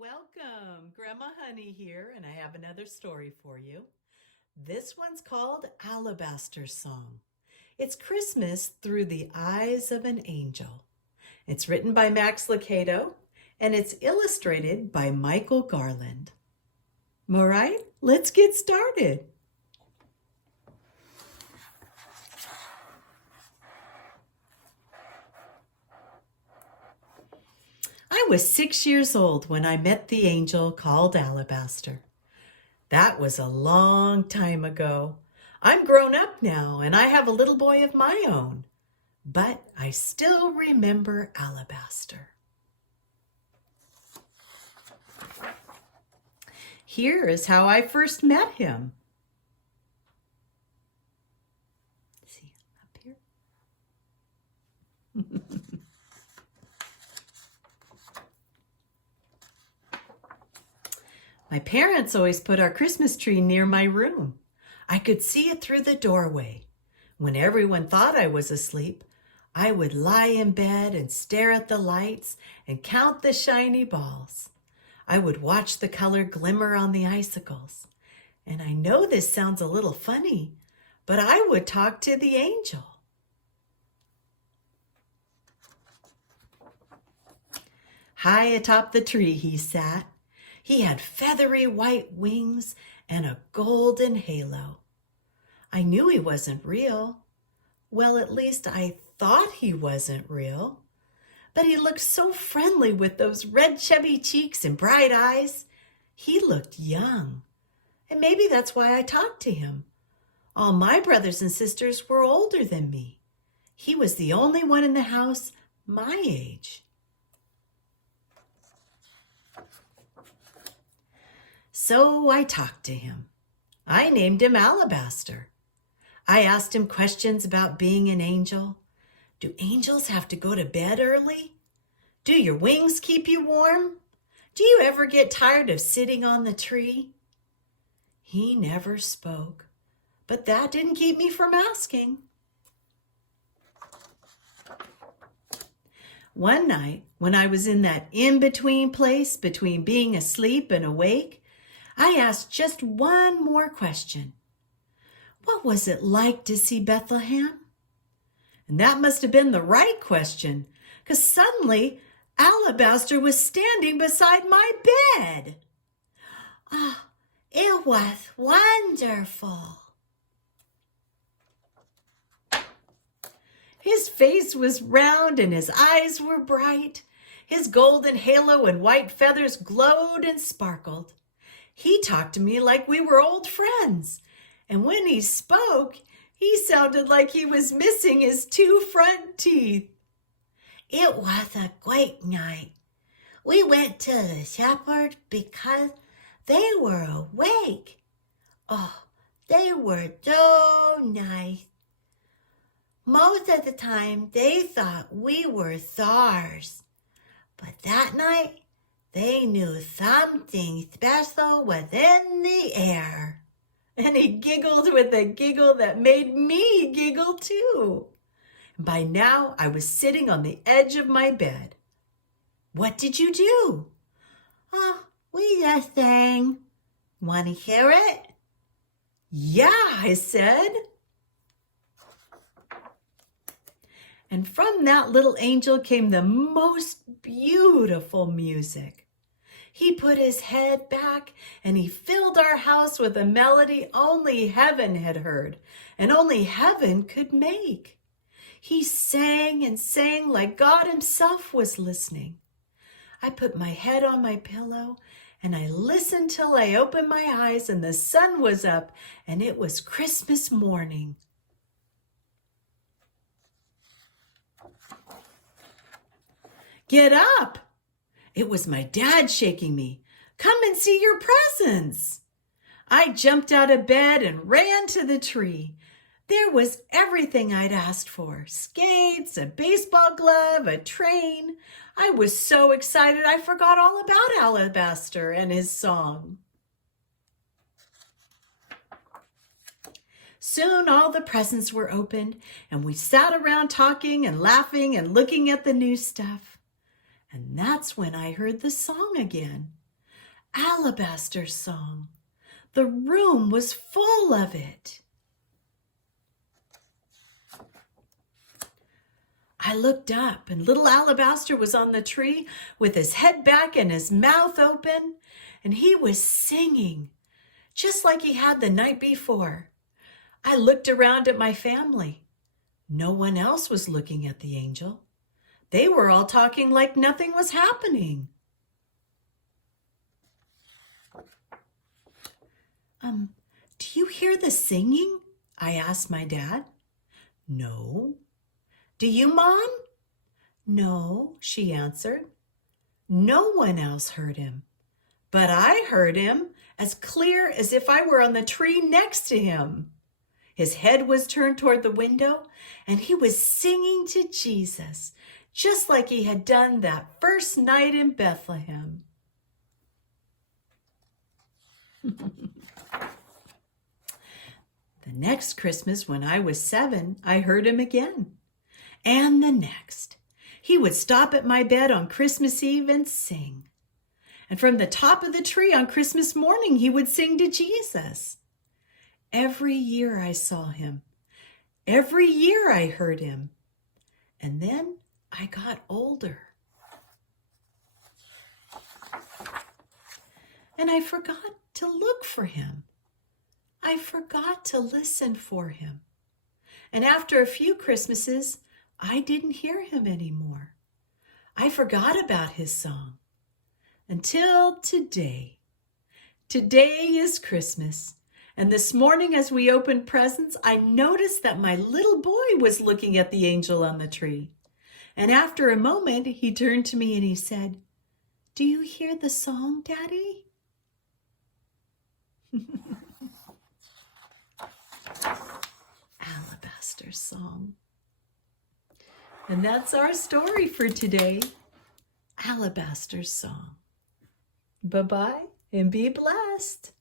welcome. Grandma Honey here, and I have another story for you. This one's called Alabaster Song. It's Christmas through the eyes of an angel. It's written by Max Lucado, and it's illustrated by Michael Garland. All right, let's get started. I was 6 years old when I met the angel called Alabaster. That was a long time ago. I'm grown up now and I have a little boy of my own, but I still remember Alabaster. Here is how I first met him. See up here? My parents always put our Christmas tree near my room. I could see it through the doorway. When everyone thought I was asleep, I would lie in bed and stare at the lights and count the shiny balls. I would watch the color glimmer on the icicles. And I know this sounds a little funny, but I would talk to the angel. High atop the tree he sat. He had feathery white wings and a golden halo. I knew he wasn't real. Well, at least I thought he wasn't real. But he looked so friendly with those red chubby cheeks and bright eyes. He looked young. And maybe that's why I talked to him. All my brothers and sisters were older than me. He was the only one in the house my age. So I talked to him. I named him Alabaster. I asked him questions about being an angel. Do angels have to go to bed early? Do your wings keep you warm? Do you ever get tired of sitting on the tree? He never spoke, but that didn't keep me from asking. One night, when I was in that in-between place between being asleep and awake, I asked just one more question. What was it like to see Bethlehem? And that must have been the right question, because suddenly Alabaster was standing beside my bed. Ah, it was wonderful. His face was round and his eyes were bright. His golden halo and white feathers glowed and sparkled. He talked to me like we were old friends, and when he spoke, he sounded like he was missing his 2 front teeth. It was a great night. We went to the shepherd because they were awake. Oh, they were so nice. Most of the time, they thought we were stars. But that night, they knew something special was in the air. And he giggled with a giggle that made me giggle too. By now, I was sitting on the edge of my bed. What did you do? Oh, we just sang. Want to hear it? Yeah, I said. And from that little angel came the most beautiful music. He put his head back and he filled our house with a melody only heaven had heard and only heaven could make. He sang and sang like God himself was listening. I put my head on my pillow and I listened till I opened my eyes and the sun was up and it was Christmas morning. Get up! It was my dad shaking me. Come and see your presents. I jumped out of bed and ran to the tree. There was everything I'd asked for. Skates, a baseball glove, a train. I was so excited I forgot all about Alabaster and his song. Soon all the presents were opened and we sat around talking and laughing and looking at the new stuff. And that's when I heard the song again. Alabaster song. The room was full of it. I looked up and little Alabaster was on the tree with his head back and his mouth open, and he was singing just like he had the night before. I looked around at my family. No one else was looking at the angel. They were all talking like nothing was happening. Do you hear the singing? I asked my dad. No. Do you, Mom? No, she answered. No one else heard him, but I heard him as clear as if I were on the tree next to him. His head was turned toward the window, and he was singing to Jesus, just like he had done that first night in Bethlehem. The next Christmas, when I was 7, I heard him again. And the next. He would stop at my bed on Christmas Eve and sing. And from the top of the tree on Christmas morning, he would sing to Jesus. Every year I saw him. Every year I heard him. And then I got older. And I forgot to look for him. I forgot to listen for him. And after a few Christmases, I didn't hear him anymore. I forgot about his song. Until today. Today is Christmas. And this morning as we opened presents, I noticed that my little boy was looking at the angel on the tree. And after a moment, he turned to me and he said, "Do you hear the song, Daddy?" Alabaster song. And that's our story for today. Alabaster song. Bye-bye and be blessed.